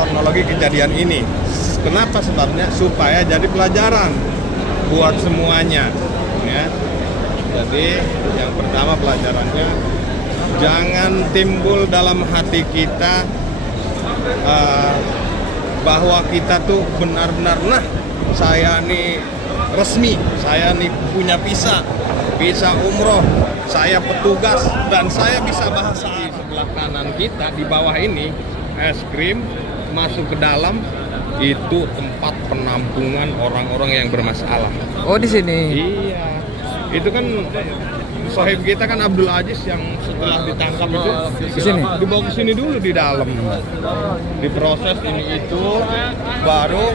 kronologi kejadian ini. Kenapa sebabnya? Supaya jadi pelajaran buat semuanya, ya. Jadi yang pertama pelajarannya, jangan timbul dalam hati kita bahwa kita tuh benar-benar, nah saya nih resmi, saya nih punya visa umroh, saya petugas, dan saya bisa bahasa Arab. Sebelah kanan kita di bawah ini es krim, masuk ke dalam itu tempat penampungan orang-orang yang bermasalah. Oh, di sini. Iya, itu kan sohib kita kan Abdul Aziz yang setelah ditangkap itu Di sini? dibawa ke sini dulu di dalam, diproses ini itu, baru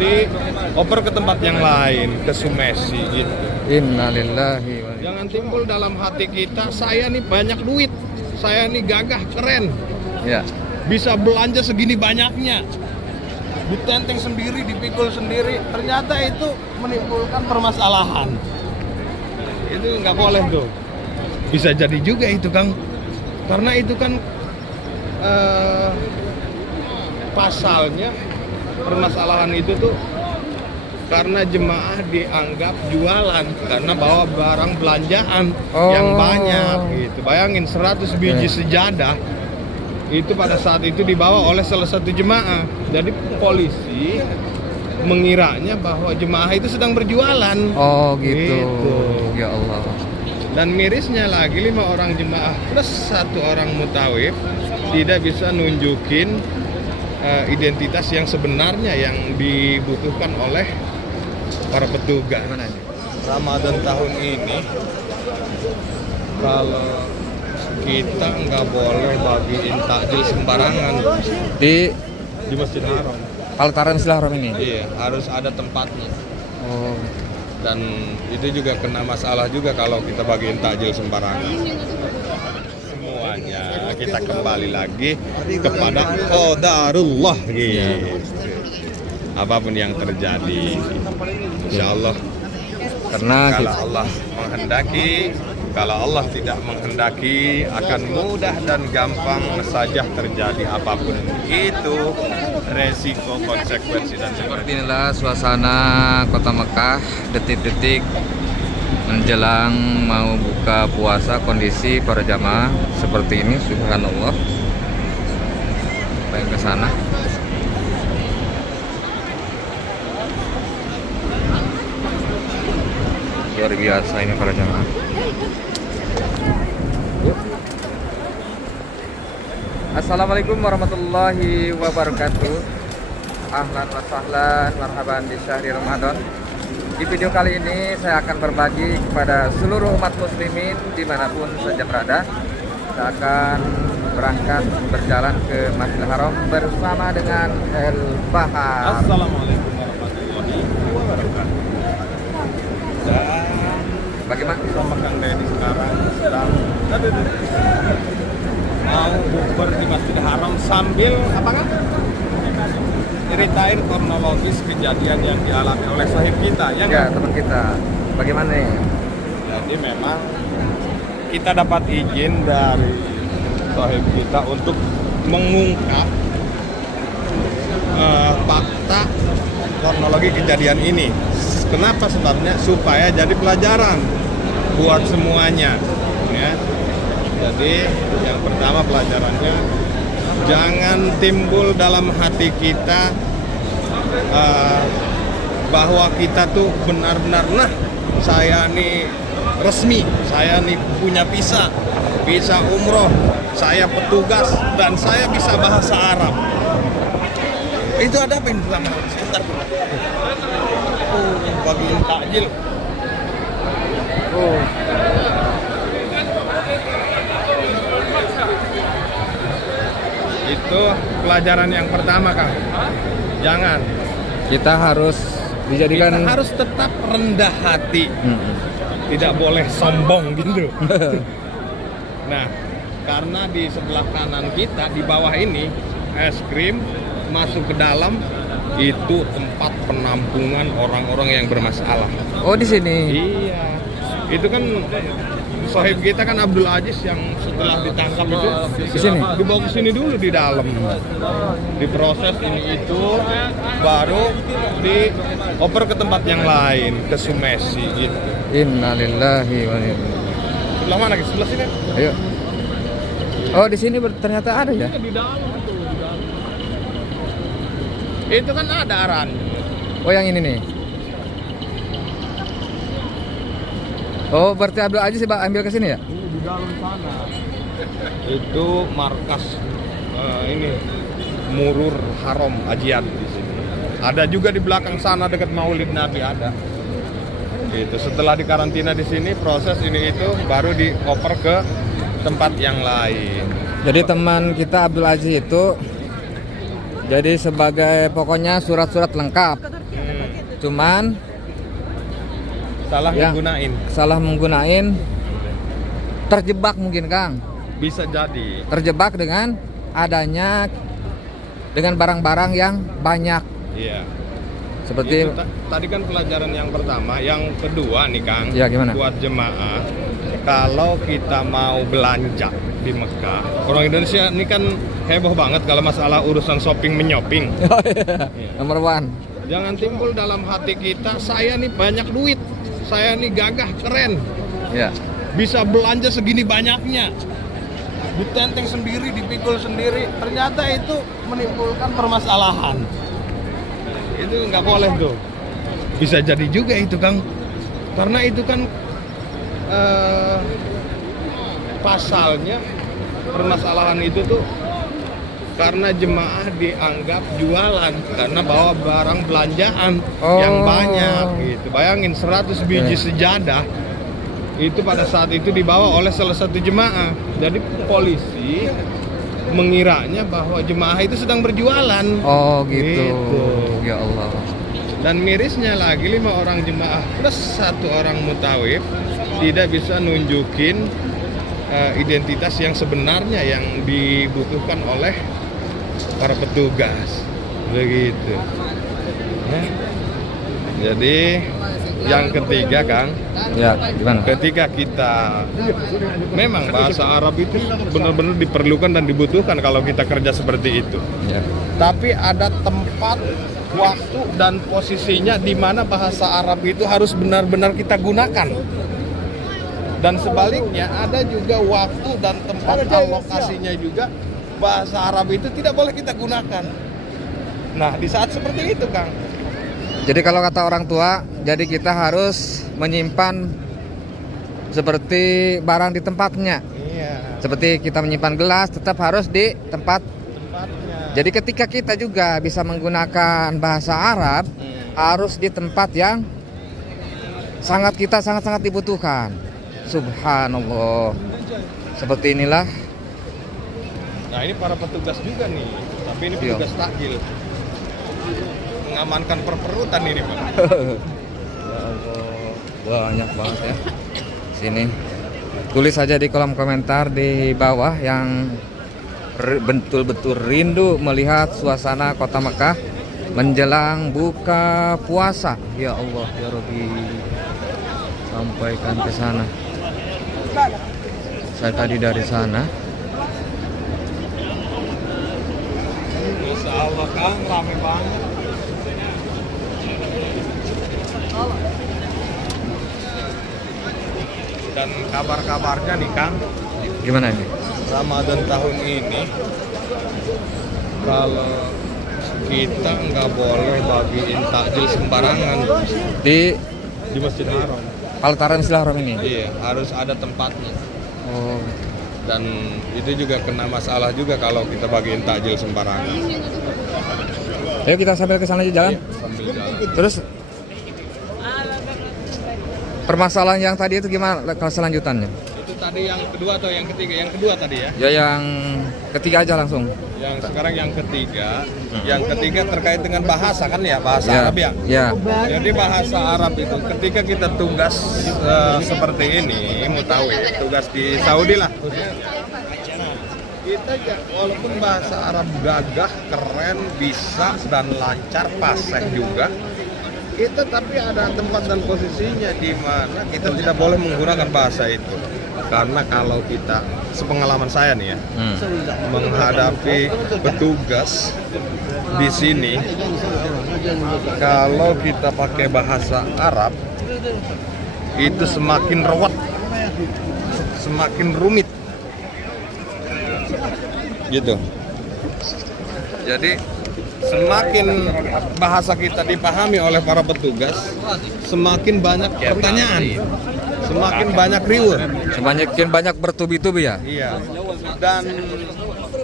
dioper ke tempat yang lain, ke Sumesi gitu. Innalillahi wa Jangan timbul dalam hati kita, saya nih banyak duit, saya nih gagah, keren, ya. bisa belanja segini banyaknya, ditenteng sendiri, dipikul sendiri, ternyata itu menimbulkan permasalahan. Itu nggak boleh tuh. Bisa jadi juga itu, Kang, karena itu kan pasalnya permasalahan itu tuh karena jemaah dianggap jualan karena bawa barang belanjaan yang banyak gitu. Bayangin 100 biji sejadah itu pada saat itu dibawa oleh salah satu jemaah. Jadi polisi mengiranya bahwa jemaah itu sedang berjualan. Oh gitu. Ya Allah. Dan mirisnya lagi 5 orang jemaah plus 1 orang mutawif tidak bisa nunjukin identitas yang sebenarnya yang dibutuhkan oleh para petugas. Ramadan tahun ini kalau kita nggak boleh bagiin takjil sembarangan Di di Masjid Haram. Pelataran Haram ini. Iya, harus ada tempatnya. Oh. Dan itu juga kena masalah juga kalau kita bagiin takjil sembarangan. Semuanya kita kembali lagi kepada qadarullah gitu. Apapun yang terjadi, insya Allah, Karena kalau Allah menghendaki, kalau Allah tidak menghendaki, akan mudah dan gampang saja terjadi apapun itu, resiko, konsekuensi dan seperti inilah suasana kota Mekah detik-detik menjelang mau buka puasa, kondisi para jamaah seperti ini. Subhanallah. Pengen ke sana. Luar biasa ini para jamaah. Assalamualaikum warahmatullahi wabarakatuh. Ahlan wa sahlan, marhaban di syahri Ramadan. Di video kali ini saya akan berbagi kepada seluruh umat muslimin dimanapun saja berada. Saya akan berangkat berjalan ke Masjidil Haram bersama dengan El Bahar. Assalamualaikum warahmatullahi wabarakatuh. Dan Bagaimana? sama Kang Deddy sekarang sedang mau bukber di Masjidil Haram sambil apa kan? Ceritain kronologis kejadian yang dialami oleh sahib kita, ya Ya, nggak? teman kita. Bagaimana nih? Jadi memang kita dapat izin dari sahib kita untuk mengungkap fakta kronologi kejadian ini. Kenapa sebabnya? Supaya jadi pelajaran buat semuanya, ya. Jadi yang pertama pelajarannya, jangan timbul dalam hati kita bahwa kita tuh benar-benar, nah saya nih resmi, saya nih punya visa umroh, saya petugas, dan saya bisa bahasa Arab. Itu ada apa ini pertama? Sebentar. Oh, bagiin takjil. Oh. Itu pelajaran yang pertama, Kang. Jangan. Kita harus dijadikan Kita harus tetap rendah hati. Tidak boleh sombong gitu. Nah, karena di sebelah kanan kita di bawah ini es krim, masuk ke dalam itu tempat penampungan orang-orang yang bermasalah. Oh, di sini. Iya. Itu kan sohib kita kan Abdul Aziz yang setelah ditangkap itu Di sini? dibawa ke sini dulu di dalam, diproses ini itu, baru dioper ke tempat yang lain, ke Sumesi gitu. Innalillahi wa inna ilaihi. Sebelah mana? Sebelah sini. Ayo. Oh, di sini ternyata ada ya? Di dalam tuh, di dalam. Itu kan ada arahan. Oh, yang ini nih. Oh, berarti Abdul Aziz ambil ke sini ya? Di dalam sana. Itu markas ini Murur Haram Ajian di sini. Ada juga di belakang sana dekat Maulid Nabi ada. Itu setelah dikarantina di sini, proses ini itu baru dioper ke tempat yang lain. Jadi teman kita Abdul Aziz itu jadi sebagai pokoknya surat-surat lengkap. Cuman salah menggunain terjebak mungkin Kang. Bisa jadi. Terjebak dengan adanya dengan barang-barang yang banyak. Iya. Seperti tadi kan pelajaran yang pertama, yang kedua nih Kang. Ya, gimana? Buat jemaah, kalau kita mau belanja di Mekah, orang Indonesia ini kan heboh banget kalau masalah urusan shopping menyoping. Oh, iya. Nomor one. Jangan timbul dalam hati kita, saya nih banyak duit, saya nih gagah, keren, Ya. bisa belanja segini banyaknya, ditenteng sendiri, dipikul sendiri. Ternyata itu menimbulkan permasalahan. Itu nggak boleh tuh. Bisa jadi juga itu Kang, karena itu kan pasalnya permasalahan itu tuh karena jemaah dianggap jualan karena bawa barang belanjaan yang banyak gitu. Bayangin 100 biji sejadah itu pada saat itu dibawa oleh salah satu jemaah. Jadi polisi mengiranya bahwa jemaah itu sedang berjualan. Oh gitu. Ya Allah. Dan mirisnya lagi 5 orang jemaah plus 1 orang mutawif tidak bisa nunjukin identitas yang sebenarnya yang dibutuhkan oleh para petugas, begitu. Ya. Jadi yang ketiga Kang, Ya, gimana? ketika kita memang bahasa Arab itu benar-benar diperlukan dan dibutuhkan kalau kita kerja seperti itu. Ya. Tapi ada tempat, waktu dan posisinya di mana bahasa Arab itu harus benar-benar kita gunakan. Dan sebaliknya ada juga waktu dan tempat alokasinya juga bahasa Arab itu tidak boleh kita gunakan. Nah, di saat seperti itu, Kang. Jadi kalau kata orang tua, jadi kita harus menyimpan seperti barang di tempatnya. Iya. Seperti kita menyimpan gelas tetap harus di tempatnya. Jadi ketika kita juga bisa menggunakan bahasa Arab, harus di tempat yang sangat-sangat dibutuhkan. Subhanallah. Seperti inilah. Nah, ini para petugas juga nih. Tapi ini petugas takjil. Mengamankan perperutan ini, Pak. Banyak banget ya. Sini. Tulis saja di kolom komentar di bawah yang betul-betul rindu melihat suasana kota Mekah menjelang buka puasa. Ya Allah, ya Rabbi. Sampaikan ke sana. Saya tadi dari sana. Masya Allah Kang, rame banget. Dan kabar-kabarnya nih Kang, Gimana ini? Ramadan tahun ini kalau kita nggak boleh bagiin takjil sembarangan Di Masjid Haram. Altaran Haram ini. Iya, harus ada tempatnya. Oh. Dan itu juga kena masalah juga kalau kita bagiin takjil sembarangan. Ayo kita sambil ke sana aja jalan. Iya, sambil jalan. Terus permasalahan yang tadi itu gimana kalau selanjutannya? Itu tadi yang kedua atau yang ketiga? Yang kedua tadi ya. Ya yang ketiga aja langsung. Yang sekarang yang ketiga. Yang ketiga terkait dengan bahasa kan ya, bahasa Arab ya. Ya. Jadi bahasa Arab itu ketika kita tugas seperti ini, mutawif, tugas di Saudi lah. Kita walaupun bahasa Arab gagah, keren, bisa dan lancar, fasih juga. Kita tapi ada tempat dan posisinya di mana kita tidak boleh menggunakan bahasa itu. Karena kalau kita, sepengalaman saya nih ya, menghadapi petugas di sini, kalau kita pakai bahasa Arab itu semakin ruwet, semakin rumit, gitu. Jadi semakin bahasa kita dipahami oleh para petugas, semakin banyak pertanyaan, semakin banyak riuh. Semakin banyak bertubi-tubi ya. Iya. Dan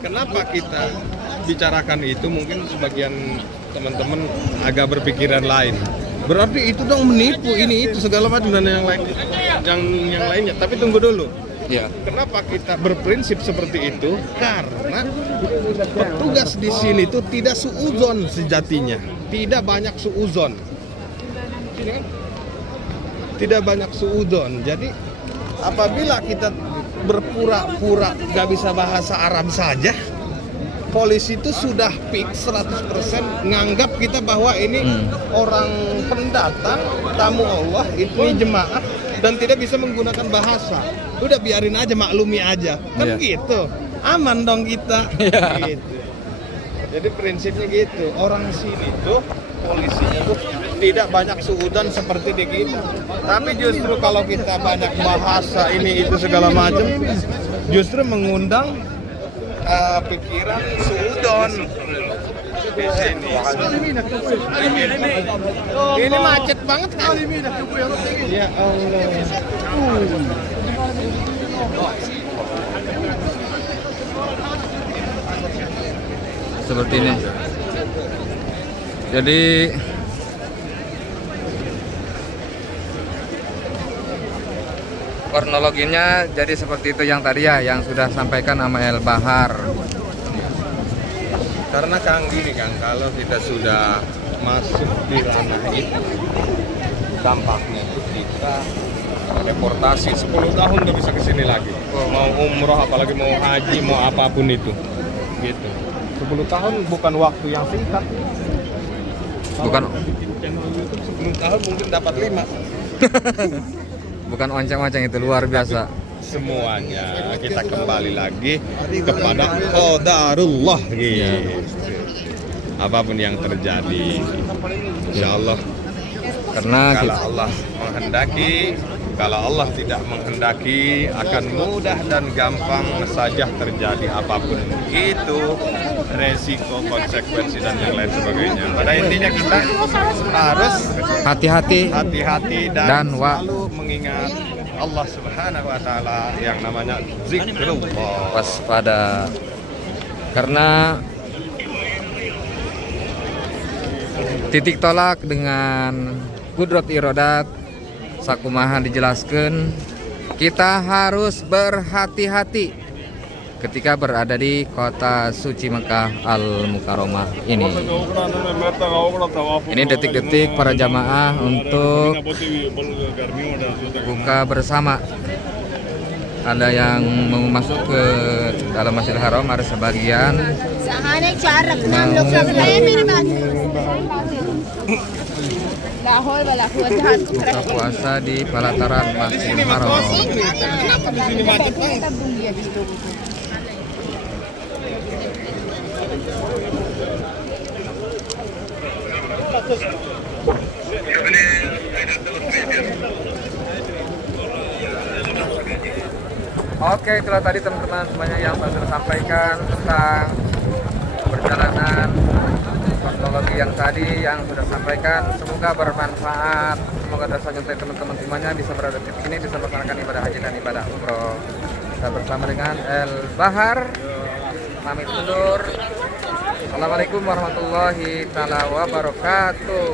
kenapa kita bicarakan itu, mungkin sebagian teman-teman agak berpikiran lain. Berarti itu dong menipu, ini itu segala macam dan yang lain, yang lainnya. Tapi tunggu dulu. Iya. Kenapa kita berprinsip seperti itu? Karena petugas di sini tuh tidak suudzon sejatinya, tidak banyak suudzon, tidak banyak suudzon. Jadi apabila kita berpura-pura gak bisa bahasa Arab saja, polisi itu sudah fix 100% nganggap kita bahwa ini orang pendatang, tamu Allah, ini jemaah dan tidak bisa menggunakan bahasa. Udah biarin aja, maklumi aja. Kan gitu. Aman dong kita. Gitu. Jadi prinsipnya gitu. Orang sini tuh polisinya tuh tidak banyak suudan seperti di kita. Tapi justru kalau kita banyak bahasa ini itu segala macam, justru mengundang pikiran suudon di sini. Ini macet banget kan? Ya Allah. Seperti ini. Jadi kronologinya jadi seperti itu yang tadi ya, yang sudah sampaikan sama El Bahar. Karena Kang gini Kang, kalau kita sudah masuk di ranah itu, dampaknya itu kita deportasi 10 tahun udah bisa kesini lagi. Mau umroh, apalagi mau haji, mau apapun itu, gitu. 10 tahun bukan waktu yang singkat. Bukan Channel YouTube 10 tahun mungkin dapat 5. bukan onceng-onceng, itu luar biasa. Semuanya kita kembali lagi kepada qadarullah gitu. Apapun yang terjadi, insya Allah. Karena Kalau Allah menghendaki, kalau Allah tidak menghendaki, akan mudah dan gampang saja terjadi apapun itu, resiko, konsekuensi dan yang lain sebagainya. Pada intinya kita harus hati-hati dan selalu mengingat Allah Subhanahu wa taala yang namanya zikrullah. waspada. Karena titik tolak dengan kudrat irodat sakumaha dijelaskan, kita harus berhati-hati ketika berada di kota suci Mekah Al-Mukarramah ini. Ini detik-detik para jamaah untuk buka bersama. Ada yang mau masuk ke dalam Masjidil Haram, ada sebagian buka puasa di pelataran Masjidil Haram. Oke, itulah tadi teman-teman semuanya yang sudah sampaikan tentang perjalanan kronologi yang tadi yang sudah sampaikan. Semoga bermanfaat, semoga dosa nyontek teman-teman semuanya bisa berada di sini, bisa melaksanakan ibadah haji dan ibadah umroh. Kita bersama dengan El Bahar pamit undur. Assalamualaikum warahmatullahi wabarakatuh.